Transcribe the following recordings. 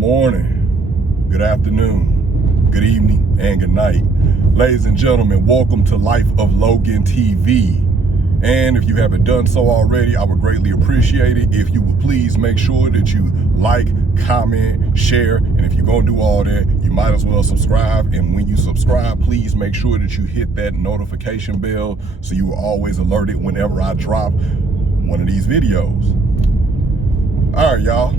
morning, good afternoon, good evening, and good night. Ladies and gentlemen, welcome to Life of Logan TV. And if you haven't done so already, I would greatly appreciate it if you would please make sure that you like, comment, share, and if you're gonna do all that, you might as well subscribe. And when you subscribe, please make sure that you hit that notification bell so you are always alerted whenever I drop one of these videos. All right, y'all.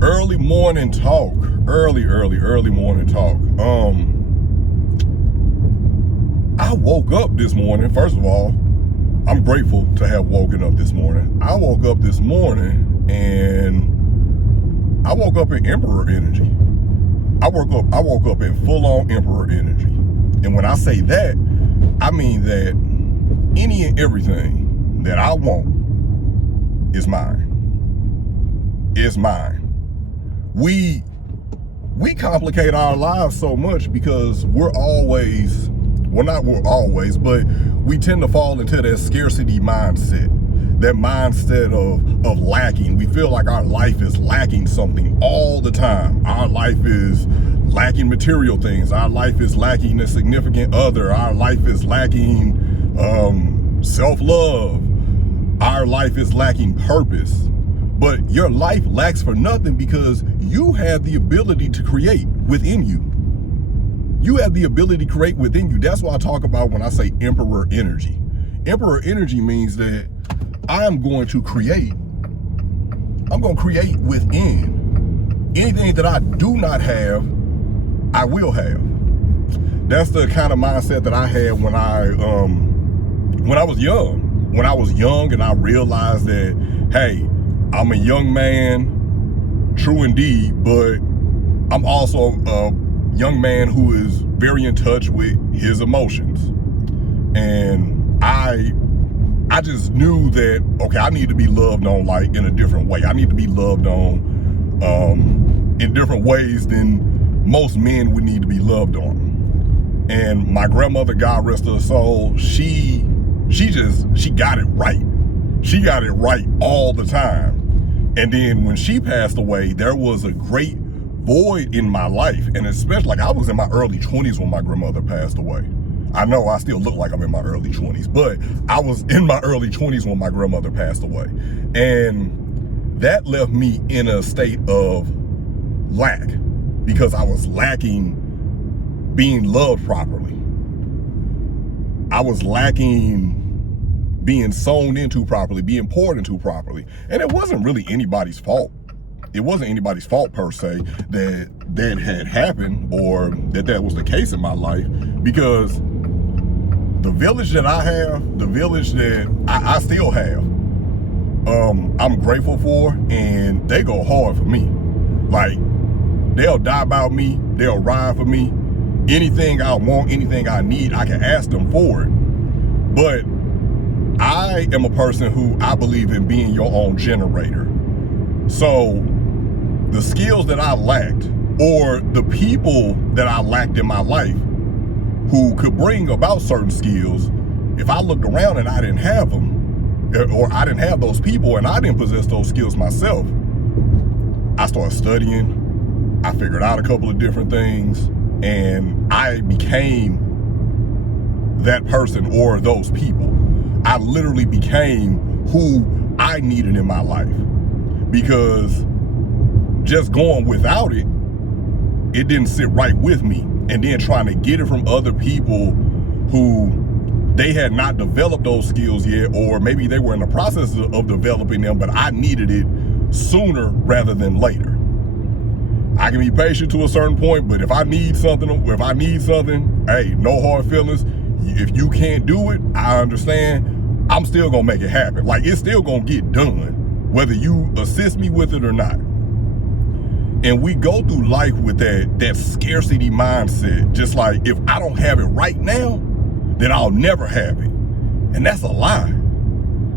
Early morning talk. Early morning talk. I woke up this morning. First of all, I'm grateful to have woken up this morning. I woke up this morning and I woke up in Emperor energy. I woke up in full-on Emperor energy. And when I say that, I mean that any and everything that I want is mine. It's mine. We complicate our lives so much because but we tend to fall into that scarcity mindset, that mindset of lacking. We feel like our life is lacking something all the time. Our life is lacking material things. Our life is lacking a significant other. Our life is lacking self-love. Our life is lacking purpose. But your life lacks for nothing because you have the ability to create within you. You have the ability to create within you. That's what I talk about when I say Emperor energy. Emperor energy means that I'm going to create within. Anything that I do not have, I will have. That's the kind of mindset that I had when I was young. When I was young and I realized that, hey, I'm a young man, true indeed, but I'm also a young man who is very in touch with his emotions. And I just knew that, okay, I need to be loved on like in a different way. I need to be loved on in different ways than most men would need to be loved on. And my grandmother, God rest her soul, she got it right. She got it right all the time. And then when she passed away, there was a great void in my life. And especially, like, I was in my early 20s when my grandmother passed away. I know I still look like I'm in my early 20s, but I was in my early 20s when my grandmother passed away. And that left me in a state of lack because I was lacking being loved properly. I was lacking being sown into properly, being poured into properly. And it wasn't really anybody's fault. It wasn't anybody's fault per se that had happened or that was the case in my life, because the village that I have, the village that I still have, I'm grateful for, and they go hard for me. Like, they'll die about me, they'll ride for me. Anything I want, anything I need, I can ask them for it. But I am a person who I believe in being your own generator. So the skills that I lacked, or the people that I lacked in my life who could bring about certain skills, if I looked around and I didn't have them, or I didn't have those people and I didn't possess those skills myself, I started studying. I figured out a couple of different things, and I became that person or those people. I literally became who I needed in my life, because just going without it didn't sit right with me. And then trying to get it from other people who they had not developed those skills yet, or maybe they were in the process of developing them, but I needed it sooner rather than later. I can be patient to a certain point, but if I need something, hey, no hard feelings. If you can't do it, I understand. I'm still gonna make it happen. Like, it's still gonna get done, whether you assist me with it or not. And we go through life with that scarcity mindset. Just like, if I don't have it right now, then I'll never have it. And that's a lie.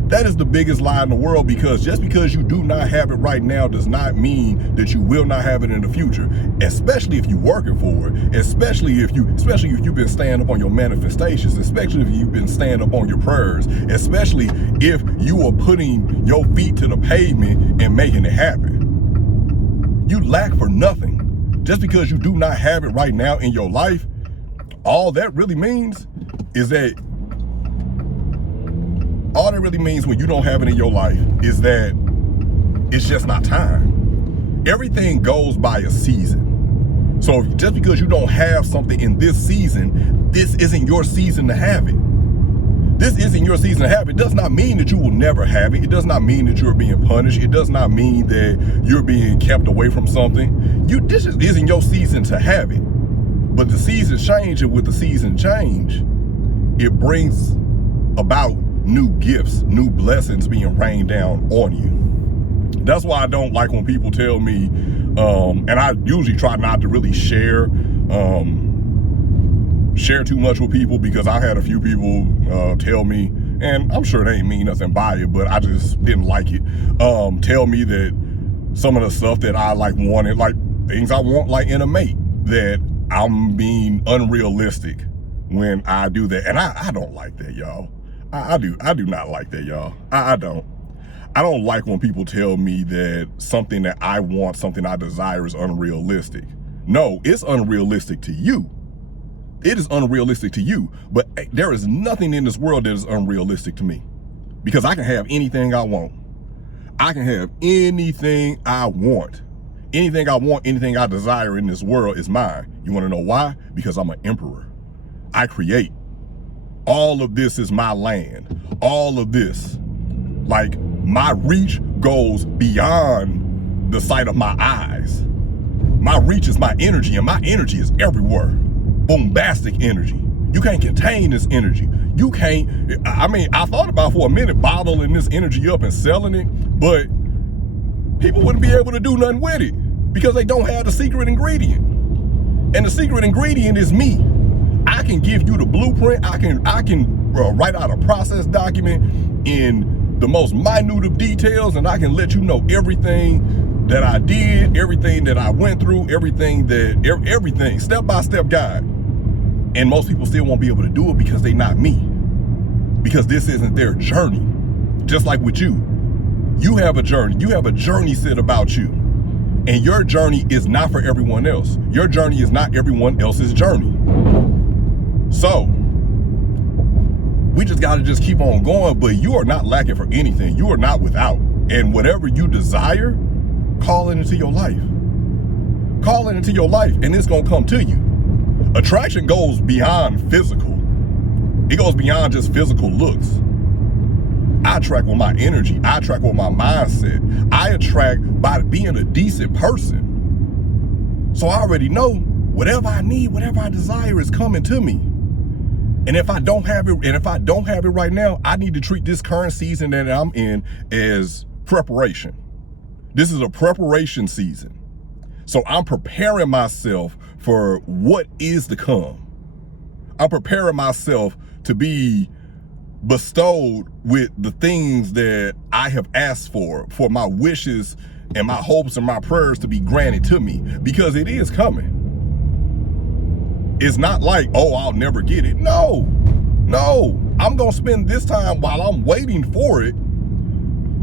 That is the biggest lie in the world, because just because you do not have it right now does not mean that you will not have it in the future, especially if you're working for it, especially if you've been staying up on your manifestations, especially if you've been staying up on your prayers, especially if you are putting your feet to the pavement and making it happen. You lack for nothing. Just because you do not have it right now in your life, all that really means is that when you don't have it in your life is that it's just not time. Everything goes by a season. So just because you don't have something in this season, this isn't your season to have it. This isn't your season to have it. It does not mean that you will never have it. It does not mean that you're being punished. It does not mean that you're being kept away from something. This just isn't your season to have it. But the seasons change, and with the season change, it brings about new gifts, new blessings being rained down on you. That's why I don't like when people tell me, and I usually try not to really share too much with people, because I had a few people tell me, and I'm sure they ain't mean nothing by it, but I just didn't like it, tell me that some of the stuff that I like wanted, like things I want like in a mate, that I'm being unrealistic when I do that. And I don't like that, y'all. I do not like that, y'all. I don't like when people tell me that something that I want, something I desire is unrealistic. No, it's unrealistic to you. It is unrealistic to you, but there is nothing in this world that is unrealistic to me, because I can have anything I want. I can have anything I want. Anything I want, anything I desire in this world is mine. You want to know why? Because I'm an emperor. I create. All of this is my land. All of this, like, my reach goes beyond the sight of my eyes. My reach is my energy, and my energy is everywhere. Bombastic energy. You can't contain this energy. You can't, I thought about for a minute bottling this energy up and selling it, but people wouldn't be able to do nothing with it because they don't have the secret ingredient. And the secret ingredient is me. I can give you the blueprint. I can write out a process document in the most minute of details, and I can let you know everything that I did, everything that I went through, everything, step-by-step guide. And most people still won't be able to do it because they're not me. Because this isn't their journey. Just like with you. You have a journey. You have a journey said about you. And your journey is not for everyone else. Your journey is not everyone else's journey. So, we just got to just keep on going, but you are not lacking for anything. You are not without. And whatever you desire, call it into your life. Call it into your life, and it's going to come to you. Attraction goes beyond physical. It goes beyond just physical looks. I attract with my energy. I attract with my mindset. I attract by being a decent person. So I already know whatever I need, whatever I desire is coming to me. And if I don't have it, right now, I need to treat this current season that I'm in as preparation. This is a preparation season. So I'm preparing myself for what is to come. I'm preparing myself to be bestowed with the things that I have asked for my wishes and my hopes and my prayers to be granted to me, because it is coming. It's not like, oh, I'll never get it. No, I'm gonna spend this time while I'm waiting for it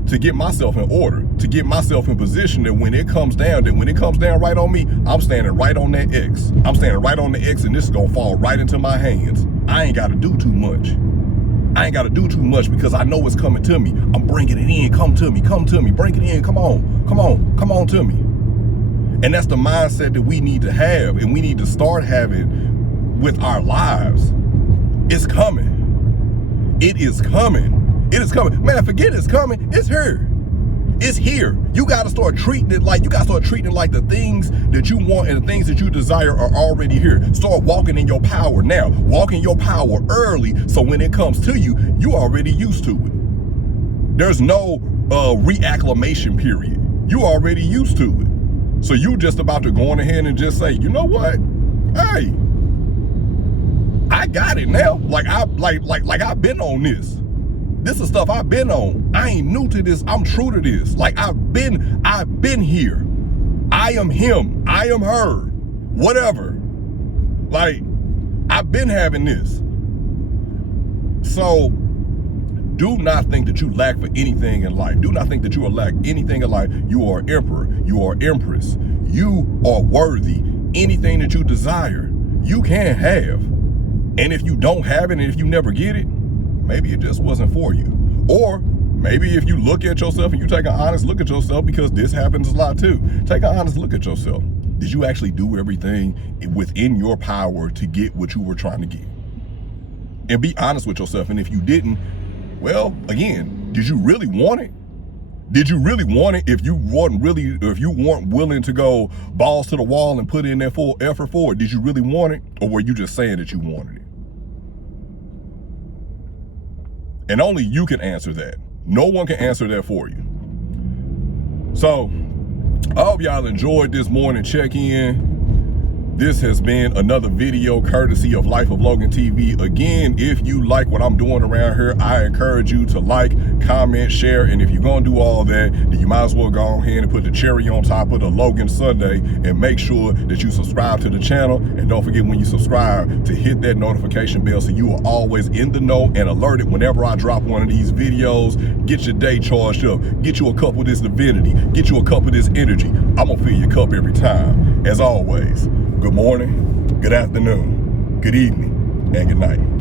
to get myself in order, to get myself in position that when it comes down right on me, I'm standing right on that X. I'm standing right on the X, and this is gonna fall right into my hands. I ain't gotta do too much. Because I know it's coming to me. I'm bringing it in. Come to me, bring it in. Come on to me. And that's the mindset that we need to have, and we need to start having with our lives. It's coming. It is coming. Man, forget it's coming. It's here. It's here. You got to start treating it like the things that you want and the things that you desire are already here. Start walking in your power now. Walk in your power early, so when it comes to you, you already used to it. There's no reacclimation period. You already used to it. So you just about to go on ahead and just say, you know what? Hey, I got it now. Like I've been on this. This is stuff I've been on. I ain't new to this. I'm true to this. Like I've been here. I am him. I am her. Whatever. Like I've been having this. So do not think that you lack for anything in life. Do not think that you will lack anything in life. You are emperor. You are empress. You are worthy. anything that you desire, you can have. And if you don't have it and if you never get it, maybe it just wasn't for you. Or maybe if you look at yourself and you take an honest look at yourself, because this happens a lot too. Take an honest look at yourself. Did you actually do everything within your power to get what you were trying to get? And be honest with yourself. And if you didn't, well, again, did you really want it? Did you really want it if you weren't willing to go balls to the wall and put in that full effort for it? Did you really want it? Or were you just saying that you wanted it? And only you can answer that. No one can answer that for you. So I hope y'all enjoyed this morning check-in. This has been another video courtesy of Life of Logan TV. Again, if you like what I'm doing around here, I encourage you to like, comment, share, and if you're gonna do all that, then you might as well go ahead and put the cherry on top of the Logan Sunday and make sure that you subscribe to the channel. And don't forget, when you subscribe, to hit that notification bell so you are always in the know and alerted whenever I drop one of these videos. Get your day charged up. Get you a cup of this divinity. Get you a cup of this energy. I'm gonna fill your cup every time. As always, good morning, good afternoon, good evening, and good night.